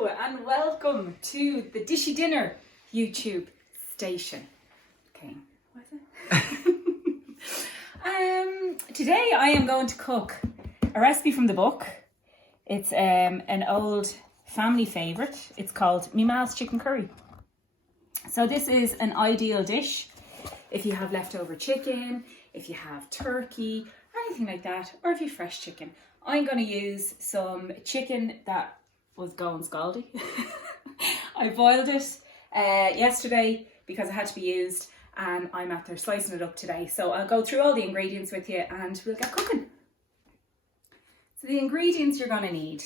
Hello and welcome to the Dishy Dinner YouTube station. Okay, what is it? Today I am going to cook a recipe from the book. It's an old family favourite. It's called Me Ma's Chicken Curry. So this is an ideal dish if you have leftover chicken, if you have turkey, anything like that, or if you have fresh chicken. I'm going to use some chicken that was going scaldy. I boiled it yesterday because it had to be used, and I'm after slicing it up today. So I'll go through all the ingredients with you and we'll get cooking. So the ingredients you're going to need,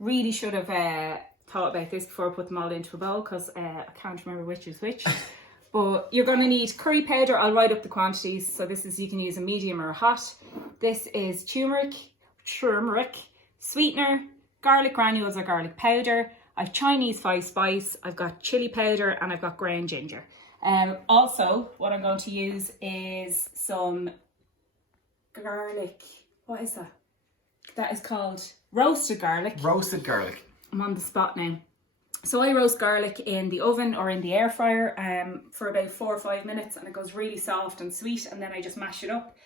really should have thought about this before I put them all into a bowl because I can't remember which is which. But you're going to need curry powder. I'll write up the quantities. So this is, you can use a medium or a hot. This is turmeric, sweetener, garlic granules or garlic powder. I've Chinese 5 spice. I've got chili powder and I've got ground ginger. Also, what I'm going to use is some garlic. What is that? That is called roasted garlic. Roasted garlic. I'm on the spot now. So I roast garlic in the oven or in the air fryer for about 4 or 5 minutes, and it goes really soft and sweet, and then I just mash it up.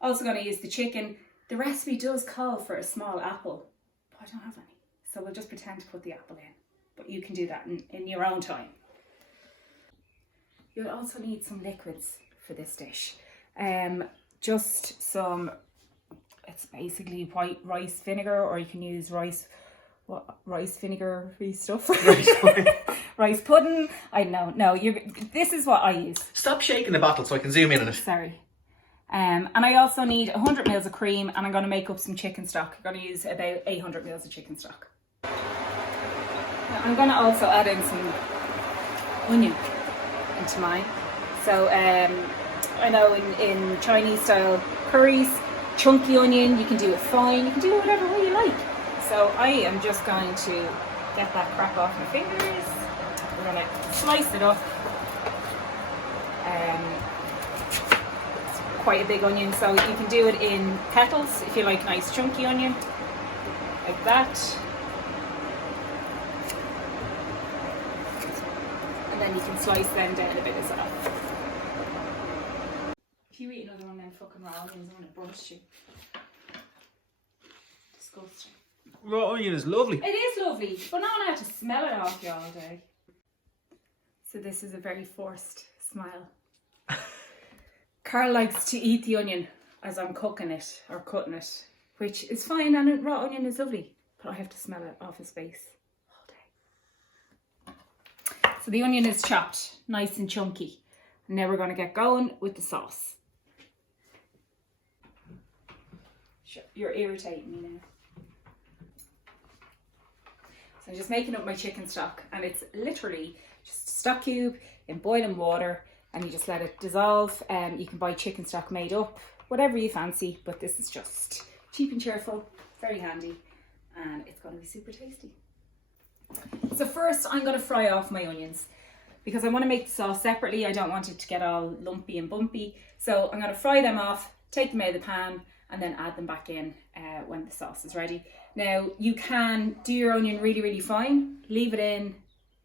Also going to use the chicken. The recipe does call for a small apple, but I don't have any. So we'll just pretend to put the apple in. But you can do that in your own time. You'll also need some liquids for this dish. Just some, it's basically white rice vinegar, or you can use rice vinegar-y stuff. Rice pudding. I know. No, this is what I use. Stop shaking the bottle so I can zoom in on it. Sorry. And I also need 100 mils of cream, and I'm going to make up some chicken stock. I'm going to use about 800 mils of chicken stock. Now, I'm going to also add in some onion into mine. So I know in Chinese style curries, chunky onion, you can do it fine, you can do it whatever way you like. So I am just going to get that crap off my fingers. We're going to slice it up. Quite a big onion, so you can do it in petals if you like nice chunky onion, like that. And then you can slice them down a bit as well. If you eat another one of them fucking raw onions, I'm going to burst you. Disgusting. Raw onion is lovely. It is lovely, but now I have to smell it off you all day. So this is a very forced smile. Carl likes to eat the onion as I'm cooking it or cutting it, which is fine, and raw onion is lovely, but I have to smell it off his face all day. So the onion is chopped nice and chunky. And now we're going to get going with the sauce. You're irritating me now. So I'm just making up my chicken stock, and it's literally just a stock cube in boiling water, and you just let it dissolve. You can buy chicken stock made up, whatever you fancy, but this is just cheap and cheerful, very handy, and it's going to be super tasty. So first I'm going to fry off my onions because I want to make the sauce separately. I don't want it to get all lumpy and bumpy. So I'm going to fry them off, take them out of the pan, and then add them back in when the sauce is ready. Now you can do your onion really, really fine, leave it in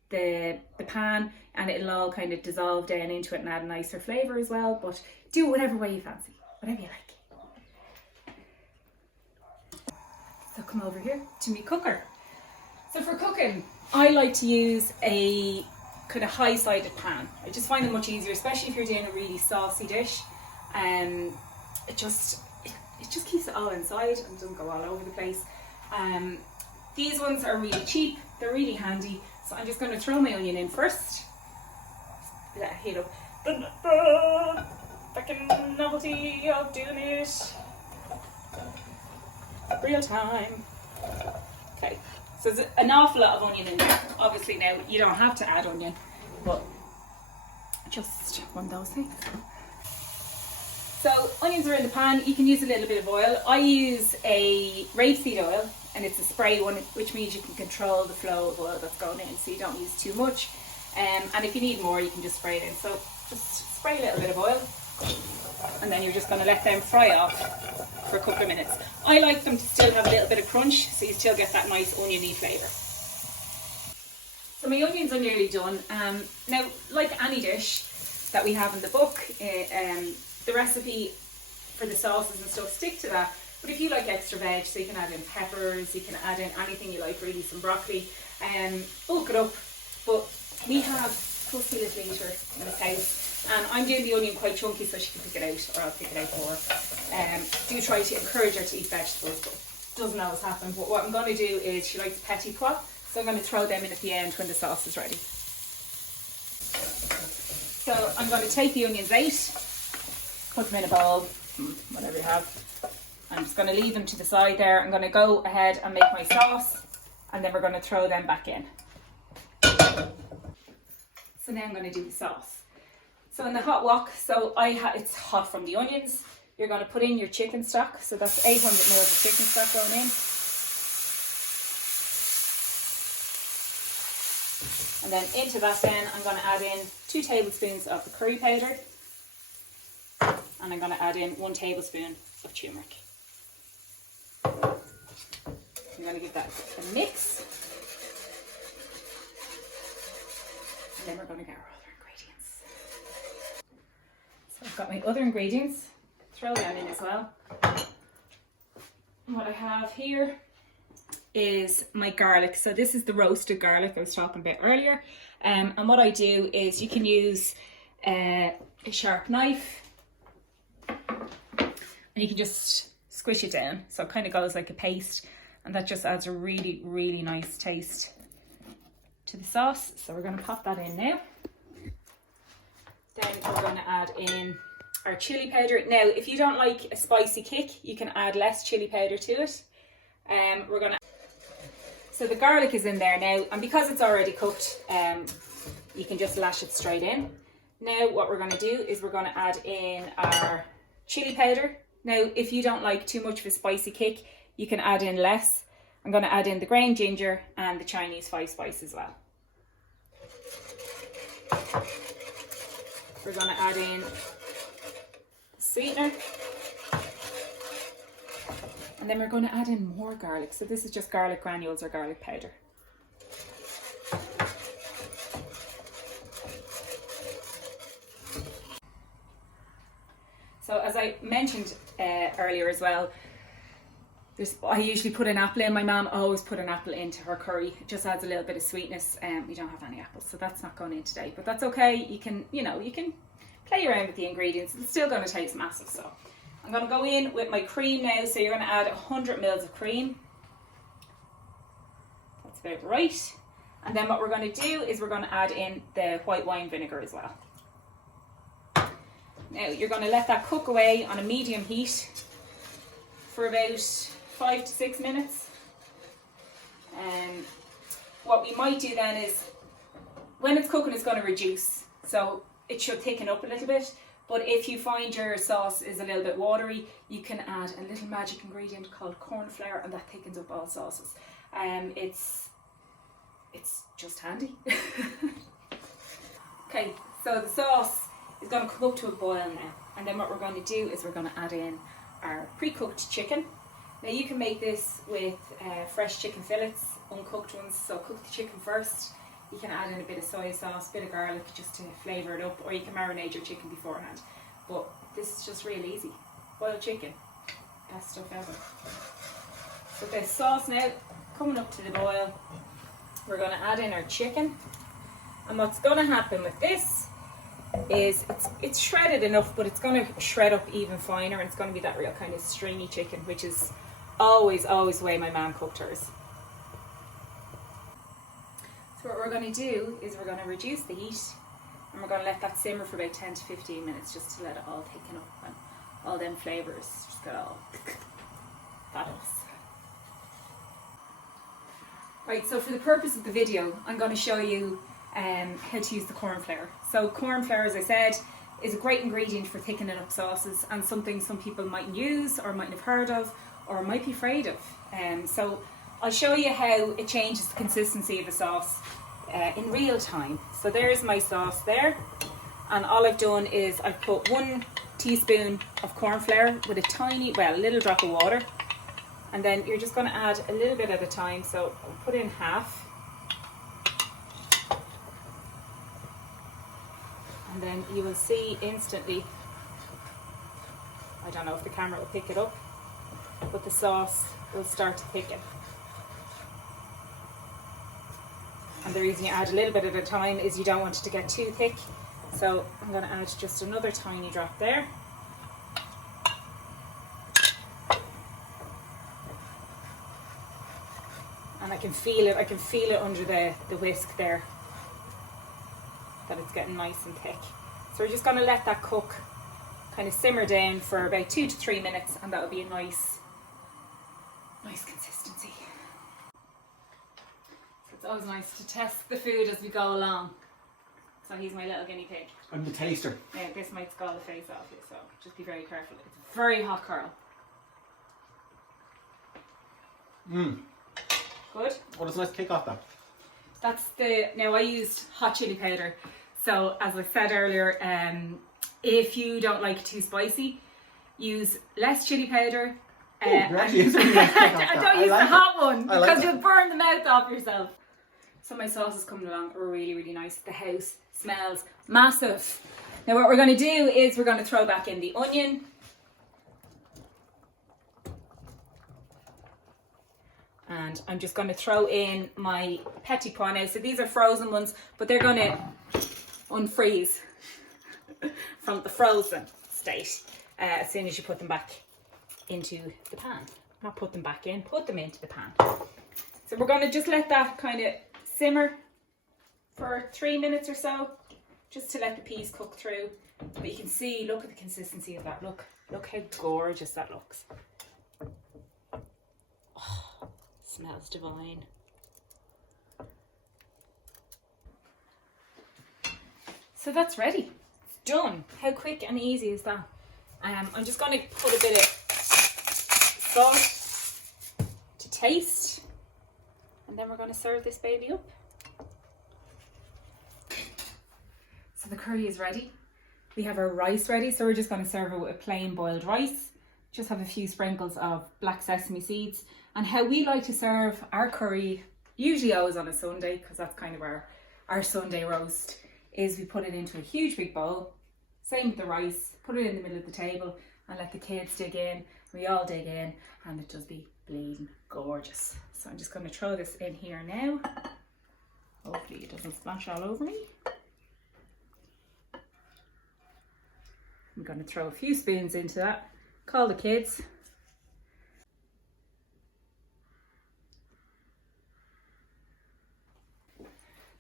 the pan, and it'll all kind of dissolve down into it and add a nicer flavour as well, but do it whatever way you fancy, whatever you like. So come over here to me cooker. So for cooking, I like to use a kind of high-sided pan. I just find it much easier, especially if you're doing a really saucy dish. It just keeps it all inside and doesn't go all over the place. These ones are really cheap, they're really handy. So I'm just going to throw my onion in first. Let it heat up. Fucking novelty of doing it. Real time. Okay, so there's an awful lot of onion in there. Obviously now you don't have to add onion, but just one of those things. So onions are in the pan. You can use a little bit of oil. I use a rapeseed oil, and it's a spray one, which means you can control the flow of oil that's going in, so you don't use too much. And if you need more, you can just spray it in. So just spray a little bit of oil, and then you're just going to let them fry off for a couple of minutes. I like them to still have a little bit of crunch, so you still get that nice oniony flavour. So my onions are nearly done. Now, like any dish that we have in the book, the recipe for the sauces and stuff, stick to that. But if you like extra veg, so you can add in peppers, you can add in anything you like, really, some broccoli, bulk it up. But we have fussy little eater in this house, and I'm doing the onion quite chunky so she can pick it out, or I'll pick it out for her. Do try to encourage her to eat vegetables, but it doesn't always happen. But what I'm going to do is, she likes petit pois, so I'm going to throw them in at the end when the sauce is ready. So I'm going to take the onions out, put them in a bowl, whatever you have. I'm just going to leave them to the side there. I'm going to go ahead and make my sauce, and then we're going to throw them back in. So now I'm going to do the sauce. So in the hot wok, it's hot from the onions. You're going to put in your chicken stock. So that's 800 mils of chicken stock going in. And then into that then, I'm going to add in 2 tablespoons of the curry powder. And I'm going to add in 1 tablespoon of turmeric. I'm going to give that a mix. And then we're going to get our other ingredients. So I've got my other ingredients. Throw them in as well. And what I have here is my garlic. So this is the roasted garlic I was talking about earlier. And what I do is, you can use a sharp knife, and you can just squish it down. So it kind of goes like a paste, and that just adds a really, really nice taste to the sauce. So we're going to pop that in now. Then we're going to add in our chili powder. Now, if you don't like a spicy kick, you can add less chili powder to it. So the garlic is in there now, and because it's already cooked, you can just lash it straight in. Now what we're going to do is we're going to add in our chili powder. Now, if you don't like too much of a spicy kick, you can add in less. I'm going to add in the ground ginger and the Chinese 5 spice as well. We're going to add in the sweetener. And then we're going to add in more garlic. So this is just garlic granules or garlic powder. So as I mentioned earlier as well, I usually put an apple in. My mum always put an apple into her curry. It just adds a little bit of sweetness. We don't have any apples, so that's not going in today. But that's okay. You can play around with the ingredients. It's still going to taste massive. So I'm going to go in with my cream now. So you're going to add 100 mils of cream. That's about right. And then what we're going to do is we're going to add in the white wine vinegar as well. Now you're going to let that cook away on a medium heat for about 5 to 6 minutes. What we might do then is, when it's cooking, it's going to reduce, so it should thicken up a little bit. But if you find your sauce is a little bit watery, you can add a little magic ingredient called corn flour, and that thickens up all sauces. It's just handy. Okay, so the sauce is going to cook up to a boil now, and then what we're going to do is we're going to add in our pre-cooked chicken. Now you can make this with fresh chicken fillets, uncooked ones. So cook the chicken first. You can add in a bit of soy sauce, a bit of garlic just to flavour it up, or you can marinate your chicken beforehand. But this is just real easy. Boiled chicken, best stuff ever. So the sauce now coming up to the boil, we're going to add in our chicken. And what's going to happen with this is it's shredded enough, but it's going to shred up even finer, and it's going to be that real kind of stringy chicken, which is always the way my mum cooked hers. So what we're going to do is we're going to reduce the heat, and we're going to let that simmer for about 10 to 15 minutes just to let it all thicken up and all them flavours just get all fabulous. Right, so for the purpose of the video, I'm going to show you how to use the corn flour. So corn flour, as I said, is a great ingredient for thickening up sauces, and something some people mightn't use or mightn't have heard of or might be afraid of. So I'll show you how it changes the consistency of a sauce in real time. So there's my sauce there, and all I've done is I've put 1 teaspoon of corn flour with a little drop of water, and then you're just going to add a little bit at a time. So I'll put in half. And then you will see instantly, I don't know if the camera will pick it up, but the sauce will start to thicken. And the reason you add a little bit at a time is you don't want it to get too thick. So I'm going to add just another tiny drop there. And I can feel it under the whisk there, that it's getting nice and thick. So we're just going to let that cook, kind of simmer down for about 2 to 3 minutes, and that will be a nice consistency. So it's always nice to test the food as we go along. So he's my little guinea pig. I'm the taster. Yeah, this might scald the face off you, so just be very careful. It's very hot, Carl. Mmm. Good? Oh, that's a nice kick off that. Now I used hot chili powder. So as I said earlier, if you don't like it too spicy, use less chili powder. You're actually using nice kick off I that. don't use the hot one I like because that. you'll burn the mouth off yourself. So my sauce is coming along really, really nice. The house smells massive. Now what we're going to do is we're going to throw back in the onion. And I'm just going to throw in my petit pois now. So these are frozen ones, but they're going to unfreeze from the frozen state as soon as you put them back into the pan. Not put them back in, put them into the pan. So we're going to just let that kind of simmer for 3 minutes or so, just to let the peas cook through. But you can see, look at the consistency of that. Look how gorgeous that looks. Oh, smells divine. So that's ready. It's done. How quick and easy is that? I'm just going to put a bit of salt to taste, and then we're going to serve this baby up. So the curry is ready. We have our rice ready, so we're just going to serve it with a plain boiled rice. Just have a few sprinkles of black sesame seeds. And how we like to serve our curry, usually always on a Sunday, because that's kind of our Sunday roast, is we put it into a huge big bowl. Same with the rice, put it in the middle of the table and let the kids dig in. We all dig in, and it does be bleeding gorgeous. So I'm just going to throw this in here now. Hopefully it doesn't splash all over me. I'm going to throw a few spoons into that. Call the kids.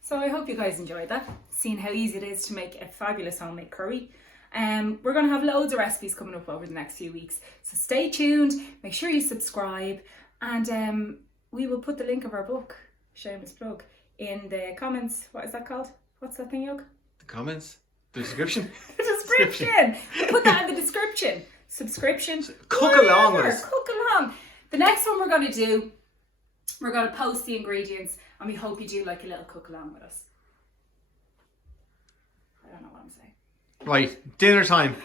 So I hope you guys enjoyed that, seeing how easy it is to make a fabulous homemade curry. We're going to have loads of recipes coming up over the next few weeks, so stay tuned, make sure you subscribe, and we will put the link of our book, shameless plug, in the comments. What is that called? What's that thing, Yoke? The comments? The description? The description! Put that in the description. Subscription. Cook along with us. Cook along. The next one we're going to do, we're going to post the ingredients, and we hope you do like a little cook along with us. I don't know what I'm saying. Right, dinner time.